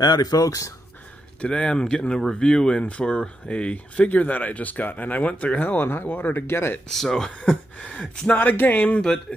Howdy folks, today I'm getting a review in for a figure that I just got, and I went through hell and high water to get it, so it's not a game, but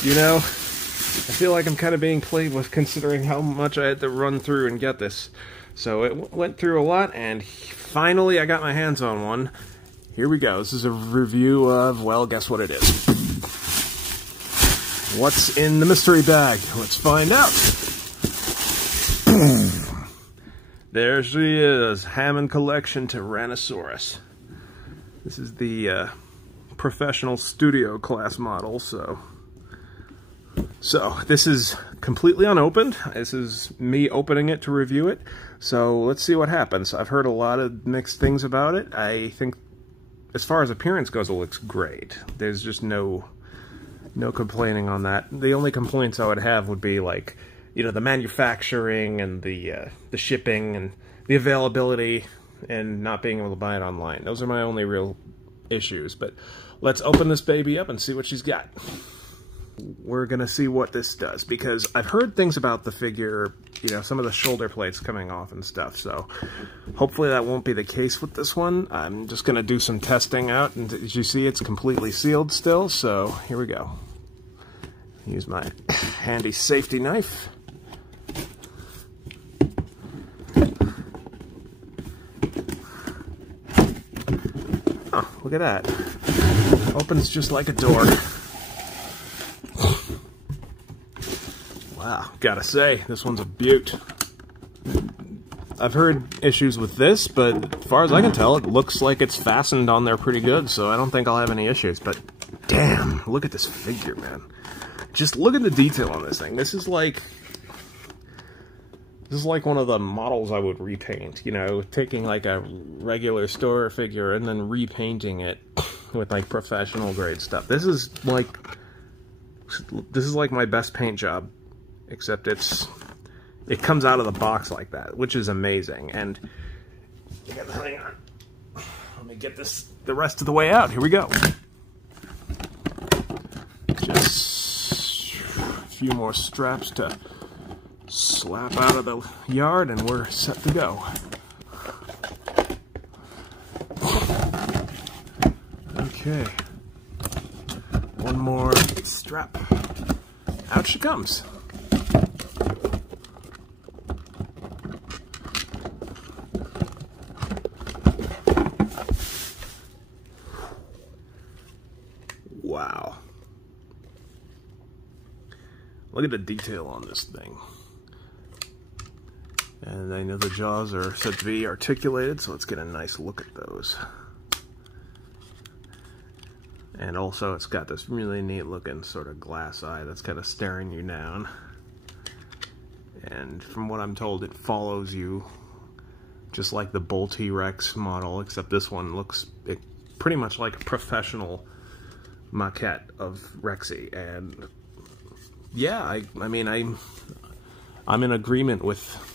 you know, I feel like I'm kind of being played with considering how much I had to run through and get this. So it went through a lot, and finally I got my hands on one. Here we go. This is a review of, well, guess what it is. What's in the mystery bag? Let's find out. There she is, Hammond Collection Tyrannosaurus. This is the professional studio class model, so this is completely unopened. This is me opening it to review it, so let's see what happens. I've heard a lot of mixed things about it. I think as far as appearance goes, it looks great. There's just no complaining on that. The only complaints I would have would be, like, you know, the manufacturing and the shipping and the availability and not being able to buy it online. Those are my only real issues. But let's open this baby up and see what she's got. We're gonna see what this does, because I've heard things about the figure, you know, some of the shoulder plates coming off and stuff, so hopefully that won't be the case with this one. I'm just gonna do some testing out, and as you see, it's completely sealed still, so here we go. Use my handy safety knife. Oh, look at that. Opens just like a door. Wow, gotta say, this one's a beaut. I've heard issues with this, but as far as I can tell, it looks like it's fastened on there pretty good, so I don't think I'll have any issues. But damn, look at this figure, man. Just look at the detail on this thing. This is like one of the models I would repaint, you know, taking like a regular store figure and then repainting it with like professional grade stuff. This is like my best paint job, except it comes out of the box like that, which is amazing. And hang on, let me get this the rest of the way out. Here we go. Just a few more straps to slap out of the yard, and we're set to go. Okay, one more strap. Out she comes. Wow. Look at the detail on this thing. And I know the jaws are said to be articulated, so let's get a nice look at those. And also it's got this really neat looking sort of glass eye that's kind of staring you down. And from what I'm told, it follows you just like the Bull T-Rex model, except this one looks pretty much like a professional maquette of Rexy. And yeah, I mean, I'm in agreement with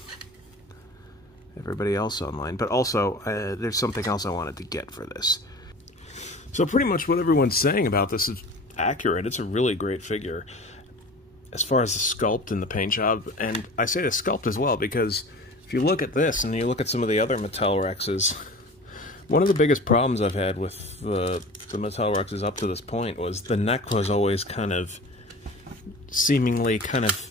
everybody else online, but also there's something else I wanted to get for this. So pretty much what everyone's saying about this is accurate. It's a really great figure as far as the sculpt and the paint job, and I say the sculpt as well, because if you look at this and you look at some of the other Mattel Rexes, one of the biggest problems I've had with the Mattel Rexes up to this point was the neck was always kind of seemingly kind of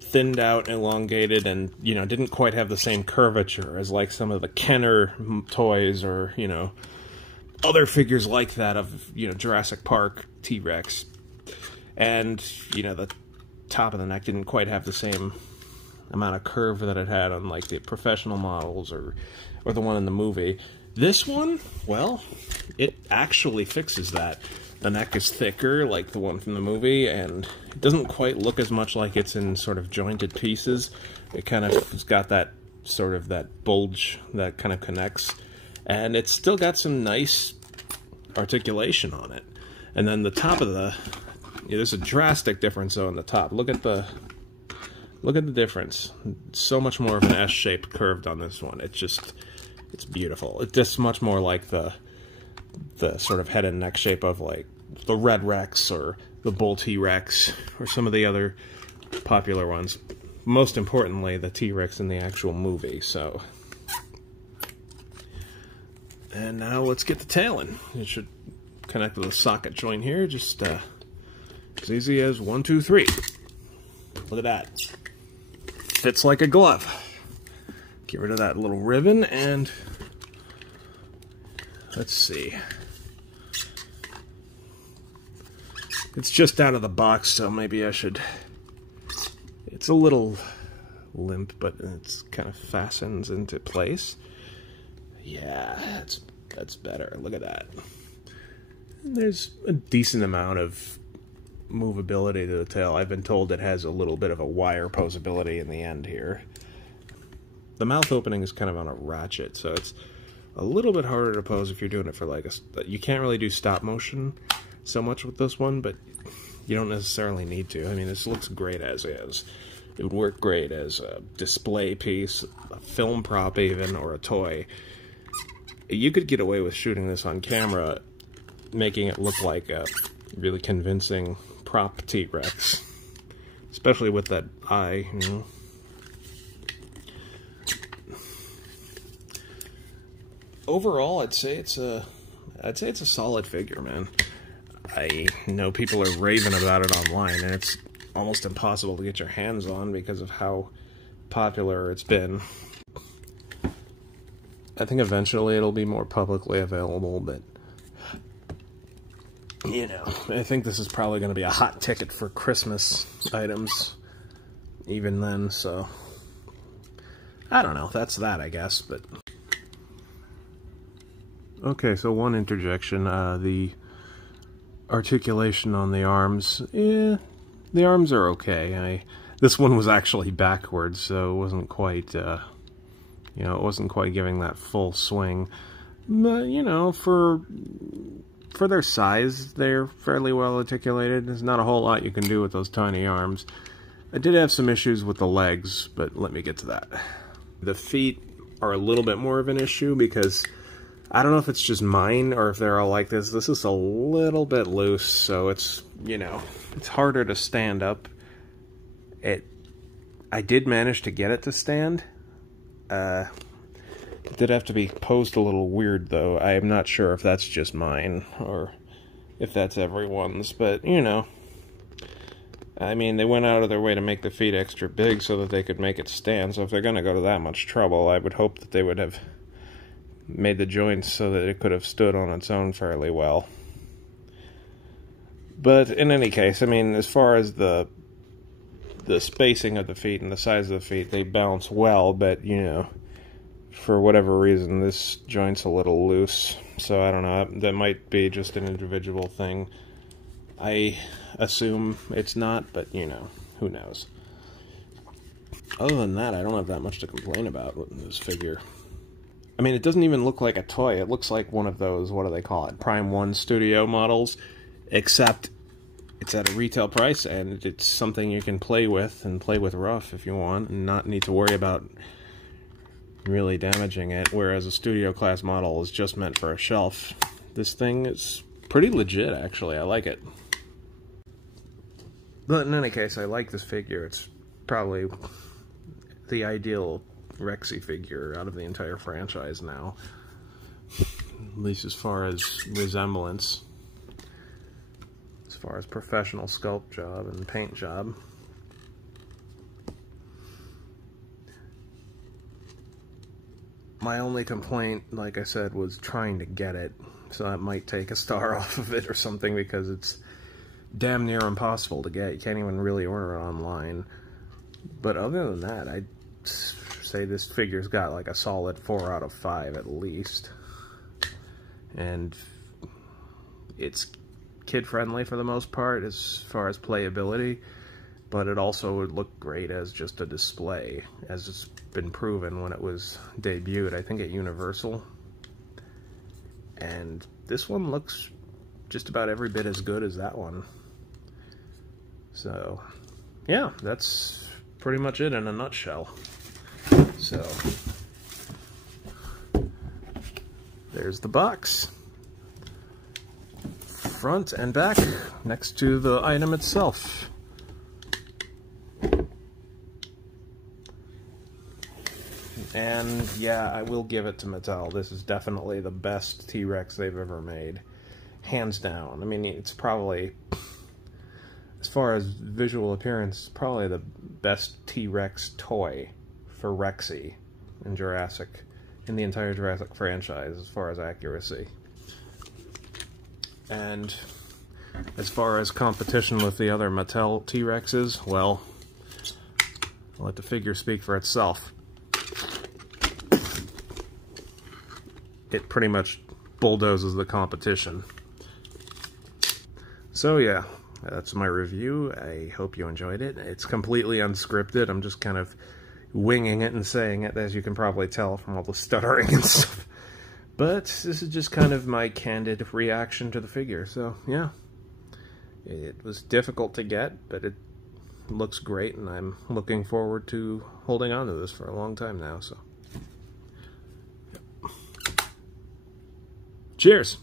thinned out, elongated, and, you know, didn't quite have the same curvature as like some of the Kenner toys, or, you know, other figures like that of, you know, Jurassic Park T-Rex. And, you know, the top of the neck didn't quite have the same amount of curve that it had on like the professional models or the one in the movie. This one, well, it actually fixes that. The neck is thicker, like the one from the movie, and it doesn't quite look as much like it's in sort of jointed pieces. It kind of has got that sort of that bulge that kind of connects, and it's still got some nice articulation on it. And then the top of the, there's a drastic difference though in the top. Look at the difference. So much more of an S-shaped curved on this one. It's beautiful. It's just much more like the sort of head and neck shape of like the Red Rex or the Bull T-Rex or some of the other popular ones. most importantly, the T-Rex in the actual movie, so. And now let's get the tail in. It should connect with a socket joint here, just as easy as 1, 2, 3. Look at that. Fits like a glove. Get rid of that little ribbon, and let's see. It's just out of the box, so maybe I should... It's a little limp, but it's kind of fastens into place. Yeah, that's better. Look at that. There's a decent amount of movability to the tail. I've been told it has a little bit of a wire posability in the end here. The mouth opening is kind of on a ratchet, so it's a little bit harder to pose if you're doing it for like a... You can't really do stop motion so much with this one, but you don't necessarily need to. I mean, this looks great as is. It would work great as a display piece, a film prop even, or a toy. You could get away with shooting this on camera, making it look like a really convincing prop T-Rex. Especially with that eye, you know. Overall, I'd say it's a solid figure, man. I know people are raving about it online, and it's almost impossible to get your hands on because of how popular it's been. I think eventually it'll be more publicly available, but you know, I think this is probably going to be a hot ticket for Christmas items even then, so I don't know, that's that, I guess. But okay, so one interjection, the articulation on the arms, the arms are okay. This one was actually backwards, so it wasn't quite, you know, it wasn't quite giving that full swing. But, you know, for their size, they're fairly well articulated. There's not a whole lot you can do with those tiny arms. I did have some issues with the legs, but let me get to that. The feet are a little bit more of an issue because I don't know if it's just mine or if they're all like this. This is a little bit loose, so it's, you know, it's harder to stand up. I did manage to get it to stand. It did have to be posed a little weird, though. I am not sure if that's just mine or if that's everyone's, but, you know. I mean, they went out of their way to make the feet extra big so that they could make it stand, so if they're going to go to that much trouble, I would hope that they would have made the joints so that it could have stood on its own fairly well. But in any case, I mean, as far as the spacing of the feet and the size of the feet, they bounce well, but, you know, for whatever reason, this joint's a little loose. So, I don't know, that might be just an individual thing. I assume it's not, but, you know, who knows. Other than that, I don't have that much to complain about with this figure. I mean, it doesn't even look like a toy. It looks like one of those, what do they call it, Prime 1 Studio models, except it's at a retail price, and it's something you can play with, and play with rough if you want, and not need to worry about really damaging it, whereas a studio class model is just meant for a shelf. This thing is pretty legit, actually. I like it. But in any case, I like this figure. It's probably the ideal Rexy figure out of the entire franchise now. At least as far as resemblance. As far as professional sculpt job and paint job. My only complaint, like I said, was trying to get it. So that might take a star off of it or something, because it's damn near impossible to get. You can't even really order it online. But other than that, I'd say this figure's got like a solid 4 out of 5 at least. And it's kid-friendly for the most part as far as playability, but it also would look great as just a display, as it's been proven when it was debuted, I think at Universal. And this one looks just about every bit as good as that one. So, yeah, that's pretty much it in a nutshell. So, there's the box. Front and back, next to the item itself. And yeah, I will give it to Mattel. This is definitely the best T-Rex they've ever made. Hands down. I mean, it's probably, as far as visual appearance, probably the best T-Rex toy for Rexy in Jurassic, in the entire Jurassic franchise, as far as accuracy. And as far as competition with the other Mattel T-Rexes, well, I'll let the figure speak for itself. It pretty much bulldozes the competition. So yeah, that's my review. I hope you enjoyed it. It's completely unscripted. I'm just kind of winging it and saying it, as you can probably tell from all the stuttering and stuff. But this is just kind of my candid reaction to the figure. So yeah, it was difficult to get, but it looks great, and I'm looking forward to holding on to this for a long time now. So cheers.